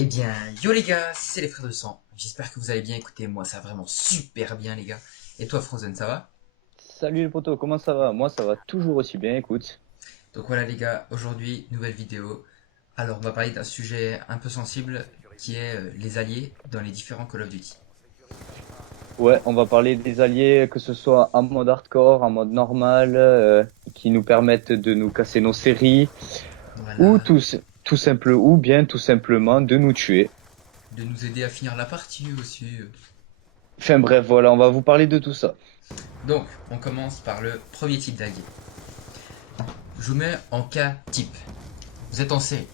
Eh bien, yo les gars, c'est les frères de sang. J'espère que vous allez bien. Écoutez, moi ça va vraiment super bien les gars. Et toi Frozen, ça va? Salut les potos, comment ça va? Moi ça va toujours aussi bien, écoute. Donc voilà les gars, aujourd'hui, nouvelle vidéo. Alors on va parler d'un sujet un peu sensible qui est les alliés dans les différents Call of Duty. Ouais, on va parler des alliés, que ce soit en mode hardcore, en mode normal, qui nous permettent de nous casser nos séries, ou Voilà, tout simplement de nous tuer. de nous aider à finir la partie aussi. Enfin bref, voilà, on va vous parler de tout ça. Donc, on commence par le premier type d'allié. Je vous mets en cas type. Vous êtes en série.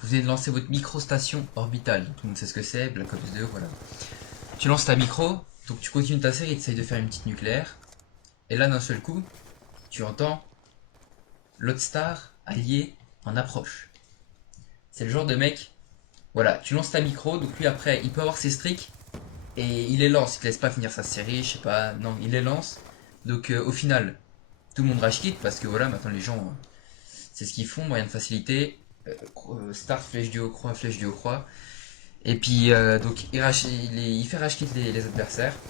Vous venez de lancer votre microstation orbitale. Tout le monde sait ce que c'est, Black Ops 2, voilà. Tu lances ta micro, donc tu continues ta série, tu essayes de faire une petite nucléaire. Et là, d'un seul coup, tu entends l'autre star allié en approche. C'est le genre de mec, voilà, tu lances ta micro, donc lui après, il peut avoir ses streaks, et il les lance, il te laisse pas finir sa série, je sais pas, non, il les lance. Donc au final, tout le monde rage quitte, parce que voilà, maintenant les gens, c'est ce qu'ils font, moyen de facilité, start, flèche du haut, croix, flèche du haut, croix. Et puis, donc, il fait rage quitte les adversaires.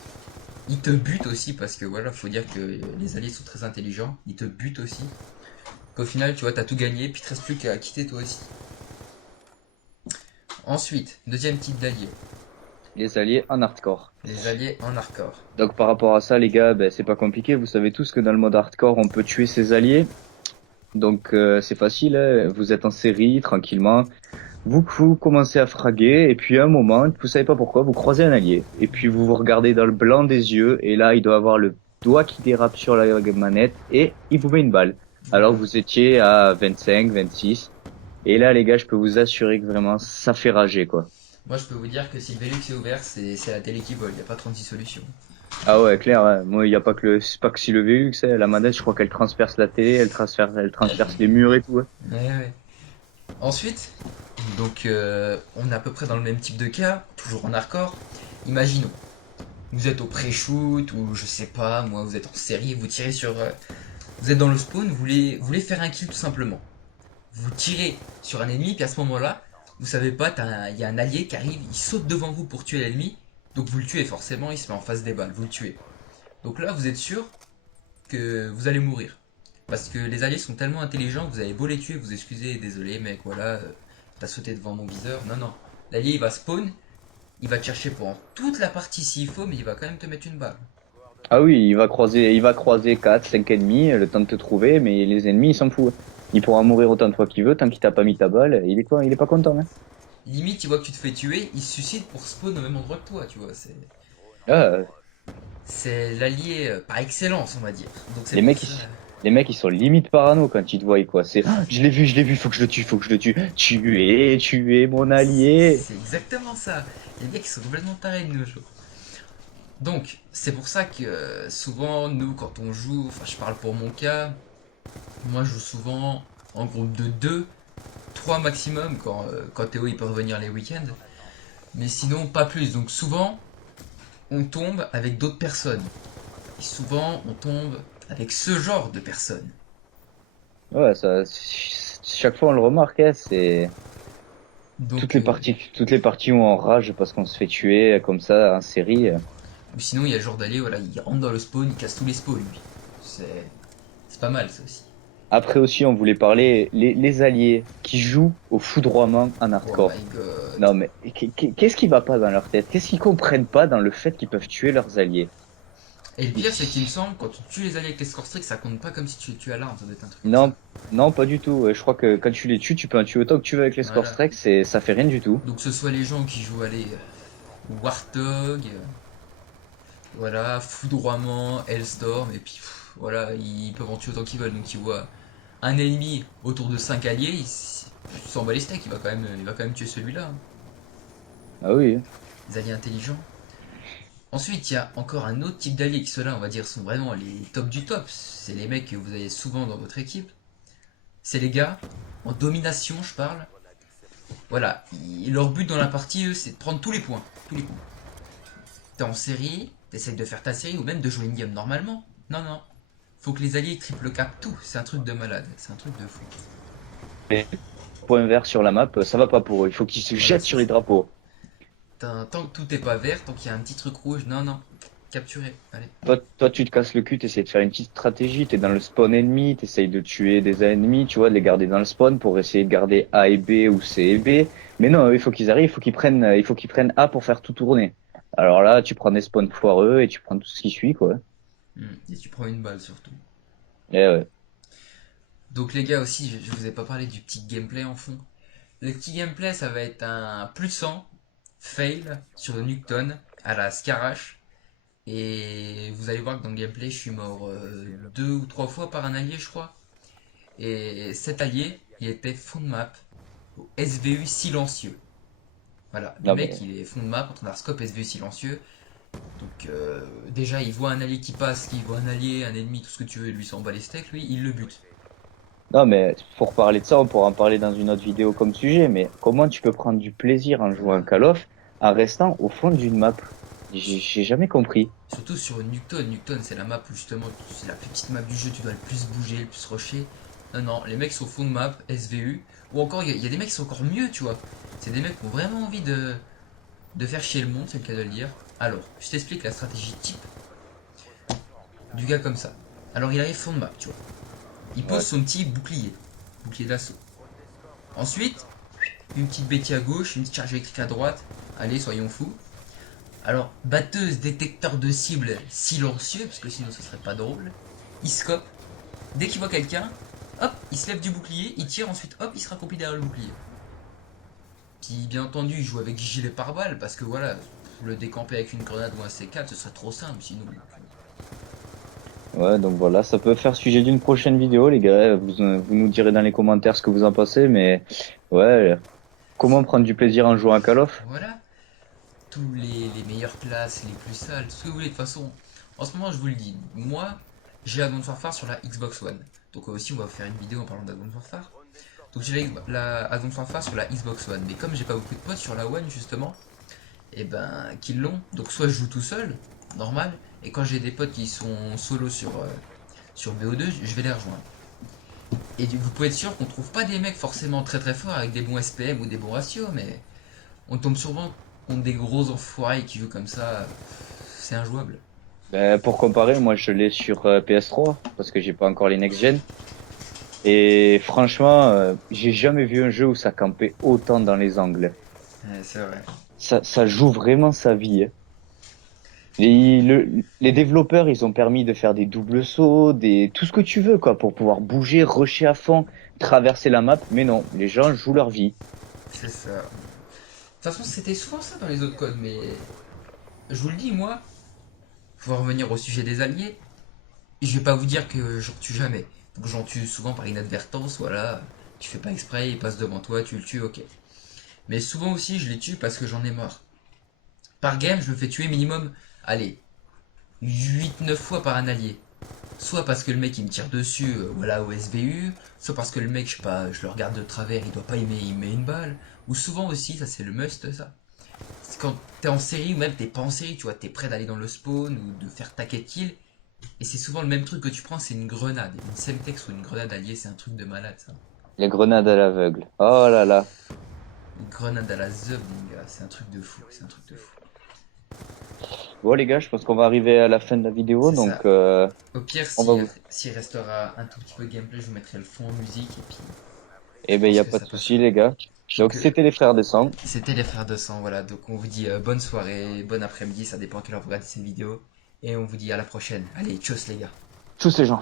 Il te bute aussi, parce que voilà, faut dire que les alliés sont très intelligents. Il te bute aussi. Qu'au final, tu vois, t'as tout gagné, puis il te reste plus qu'à quitter toi aussi. Ensuite, deuxième type d'alliés, Les alliés en hardcore. les alliés en hardcore. Donc par rapport à ça, les gars, ben, c'est pas compliqué. Vous savez tous que dans le mode hardcore, on peut tuer ses alliés. Donc c'est facile, hein. Vous êtes en série, tranquillement. Vous commencez à fraguer, et puis à un moment, vous savez pas pourquoi, vous croisez un allié, et puis vous vous regardez dans le blanc des yeux, et là, il doit avoir le doigt qui dérape sur la manette, et il vous met une balle. Alors Voilà. vous étiez à 25, 26, et là, les gars, je peux vous assurer que vraiment, ça fait rager, quoi. Moi, je peux vous dire que si le Velux est ouvert, c'est la télé qui vole, il n'y a pas 36 solutions. Ah ouais, clair, ouais. Moi, il y a pas que c'est pas que si le VU, c'est la manette, je crois qu'elle transperce la télé, elle transperce les murs et tout, ouais. Ouais, ouais. Ensuite, donc, on est à peu près dans le même type de cas, toujours en hardcore. Imaginons, vous êtes au pré-shoot, ou je sais pas, moi, vous êtes en série, vous tirez sur. Vous êtes dans le spawn, vous voulez faire un kill tout simplement. Vous tirez sur un ennemi, puis à ce moment-là, vous savez pas, il y a un allié qui arrive, il saute devant vous pour tuer l'ennemi, donc vous le tuez forcément, il se met en face des balles, vous le tuez. Donc là, vous êtes sûr que vous allez mourir. Parce que les alliés sont tellement intelligents que vous avez beau les tuer, vous excusez, désolé mec, voilà, t'as sauté devant mon viseur. Non, non. L'allié il va spawn, il va te chercher pendant toute la partie s'il faut, mais il va quand même te mettre une balle. Ah oui, il va croiser 4, 5 ennemis, le temps de te trouver, mais les ennemis, il s'en fout. Il pourra mourir autant de fois qu'il veut, tant qu'il t'a pas mis ta balle, il est quoi? Il est pas content, hein. Limite, il voit que tu te fais tuer, il se suicide pour spawn au même endroit que toi, tu vois. Ah, C'est l'allié par excellence, on va dire. Donc c'est les pour mecs, ça. les mecs, ils sont limite parano quand ils te voient, quoi. C'est, ah, je l'ai vu, faut que je le tue, faut que je le tue. Tu es mon allié. C'est exactement ça. Les mecs ils sont complètement tarés de nos jours. Donc, c'est pour ça que souvent, nous, quand on joue, enfin, je parle pour mon cas, moi, je joue souvent en groupe de 2, 3 maximum quand Théo il peut revenir les week-ends, mais sinon, pas plus. Donc, souvent, on tombe avec d'autres personnes. Et souvent, on tombe avec ce genre de personnes. Ouais, ça, chaque fois on le remarque, hein, c'est Donc, toutes les parties où on rage parce qu'on se fait tuer comme ça en série. ou sinon, il y a le genre d'allée, voilà, il rentre dans le spawn, il casse tous les spawns, lui. C'est pas mal, ça aussi. Après aussi, on voulait parler les alliés qui jouent au foudroiement en Oh my hardcore. god. Non, mais qu'est-ce qui va pas dans leur tête? Qu'est-ce qu'ils comprennent pas dans le fait qu'ils peuvent tuer leurs alliés? Et le Ils- pire, c'est qu'il me semble, quand tu tues les alliés avec les score streaks, ça compte pas comme si tu les tues à l'arme, ça doit être un truc comme ça. Non, non, pas du tout. Je crois que quand tu les tues, tu peux en tuer autant que tu veux avec les score Voilà. strikes, ça fait rien du tout. Donc, que ce soit les gens qui jouent, allez, Warthog, voilà, Foudroiement, Hellstorm, et puis voilà, ils peuvent en tuer autant qu'ils veulent. Donc, ils voient un ennemi autour de 5 alliés, il s'en bat les steaks, il va quand même tuer celui-là, hein. Ah oui. Les alliés intelligents. Ensuite, il y a encore un autre type d'alliés qui, ceux-là, on va dire, sont vraiment les tops du top. C'est les mecs que vous avez souvent dans votre équipe. C'est les gars, en domination, je parle. Voilà, leur but dans la partie, eux, c'est de prendre tous les points. Tous les points. T'es en série, t'essayes de faire ta série ou même de jouer une game normalement. Non, non. Faut que les alliés triple cap tout. C'est un truc de malade. C'est un truc de fou. point vert sur la map, ça va pas pour eux. Il faut qu'ils se Voilà, jettent c'est sur les ça. drapeaux. Tant que tout est pas vert, tant qu'il y a un petit truc rouge, non, non. Capturé, allez. Toi, tu te casses le cul, t'essayes de faire une petite stratégie, t'es dans le spawn ennemi, t'essayes de tuer des ennemis, tu vois, de les garder dans le spawn pour essayer de garder A et B ou C et B. Mais non, eux, il faut qu'ils arrivent, il faut qu'ils prennent A pour faire tout tourner. Alors là, tu prends des spawns foireux et tu prends tout ce qui suit, quoi. Et tu prends une balle surtout. Et ouais. Donc les gars aussi, je vous ai pas parlé du petit gameplay en fond. Le petit gameplay, ça va être un plus 100 fail sur le Nuketown à la Scarache. Et vous allez voir que dans le gameplay, je suis mort deux ou trois fois par un allié, je crois. Et cet allié, il était fond de map au SVU silencieux. Voilà, le Non, mec, mais, il est fond de map, en train de scope SVU silencieux. Donc déjà, il voit un allié qui passe, il voit un allié, un ennemi, tout ce que tu veux, et lui s'en bat les steaks, lui, il le bute. non, mais pour parler de ça, on pourra en parler dans une autre vidéo comme sujet, mais comment tu peux prendre du plaisir en jouant à Call of en restant au fond d'une map? J'ai jamais compris. Surtout sur Nuketown. Nuketown, c'est la map où justement, c'est la plus petite map du jeu, tu dois le plus bouger, le plus rusher. Non, non, les mecs sont au fond de map, SVU. Ou encore, il y a des mecs qui sont encore mieux, tu vois. C'est des mecs qui ont vraiment envie de faire chier le monde, c'est le cas de le dire. Alors, je t'explique la stratégie type du gars comme ça. Alors, il arrive fond de map, tu vois. Il pose Ouais. son petit bouclier, bouclier d'assaut. Ensuite, une petite béquille à gauche, une petite charge électrique à droite. Allez, soyons fous. Alors, batteuse, détecteur de cible silencieux, parce que sinon ce serait pas drôle. Il scope. Dès qu'il voit quelqu'un, hop, il se lève du bouclier, il tire, ensuite hop, il se raccroupit derrière le bouclier. Puis bien entendu, il joue avec gilet pare-balles, parce que voilà, le décamper avec une grenade ou un C4, ce serait trop simple sinon. Ouais, donc voilà, ça peut faire sujet d'une prochaine vidéo, les gars. Vous nous direz dans les commentaires ce que vous en pensez, mais ouais, comment prendre du plaisir en jouant à Call of? Voilà, tous les meilleures classes, les plus sales, tout ce que vous voulez. De toute façon, en ce moment, je vous le dis, moi, j'ai Advanced Warfare sur la Xbox One. Donc aussi, on va faire une vidéo en parlant d'Advanced Warfare. Donc j'ai la Advanced Warfare sur la Xbox One. Mais comme j'ai pas beaucoup de potes sur la One, justement, et ben, qu'ils l'ont. Donc soit je joue tout seul, normal, et quand j'ai des potes qui sont solo sur BO2, je vais les rejoindre. Et vous pouvez être sûr qu'on trouve pas des mecs forcément très très forts avec des bons SPM ou des bons ratios, mais on tombe souvent contre des gros enfoirés qui jouent comme ça, c'est injouable. Ben, pour comparer, moi je l'ai sur PS3 parce que j'ai pas encore les next-gen. Et franchement, j'ai jamais vu un jeu où ça campait autant dans les angles. Ouais, c'est vrai. Ça joue vraiment sa vie, hein. Les développeurs, ils ont permis de faire des doubles sauts, tout ce que tu veux, quoi, pour pouvoir bouger, rusher à fond, traverser la map. Mais non, les gens jouent leur vie. C'est ça. De toute façon, c'était souvent ça dans les autres codes, mais je vous le dis, moi, faut revenir au sujet des alliés. Je vais pas vous dire que j'en tue jamais. Donc j'en tue souvent par inadvertance, voilà. Tu fais pas exprès, il passe devant toi, tu le tues, ok. Mais souvent aussi, je les tue parce que j'en ai marre. Par game, je me fais tuer minimum, allez, 8 9 fois par un allié. Soit parce que le mec il me tire dessus, voilà, au SVU, soit parce que le mec, je sais pas, je le regarde de travers, il doit pas aimer, il met une balle. Ou souvent aussi, ça c'est le must ça. C'est quand t'es en série ou même t'es pas en série, tu vois, t'es prêt d'aller dans le spawn ou de faire ta quête kill. Et c'est souvent le même truc que tu prends, c'est une grenade. Une Semtex ou une grenade alliée, c'est un truc de malade ça. Les grenades à l'aveugle. Oh là là. Une grenade à la zeub, mon gars, c'est un truc de fou, c'est un truc de fou. Bon, les gars, je pense qu'on va arriver à la fin de la vidéo, C'est donc ça. Au pire, on va si, vous... s'il restera un tout petit peu de gameplay, je vous mettrai le fond en musique et puis Eh je ben, il pense y a que pas ça de souci, passera. les gars. Donc, Donc c'était les frères de sang. c'était les frères de sang, voilà. Donc on vous dit bonne soirée, bon après-midi, ça dépend à quelle heure vous regardez cette vidéo. Et on vous dit à la prochaine. Allez, tchuss les gars. Tous les gens.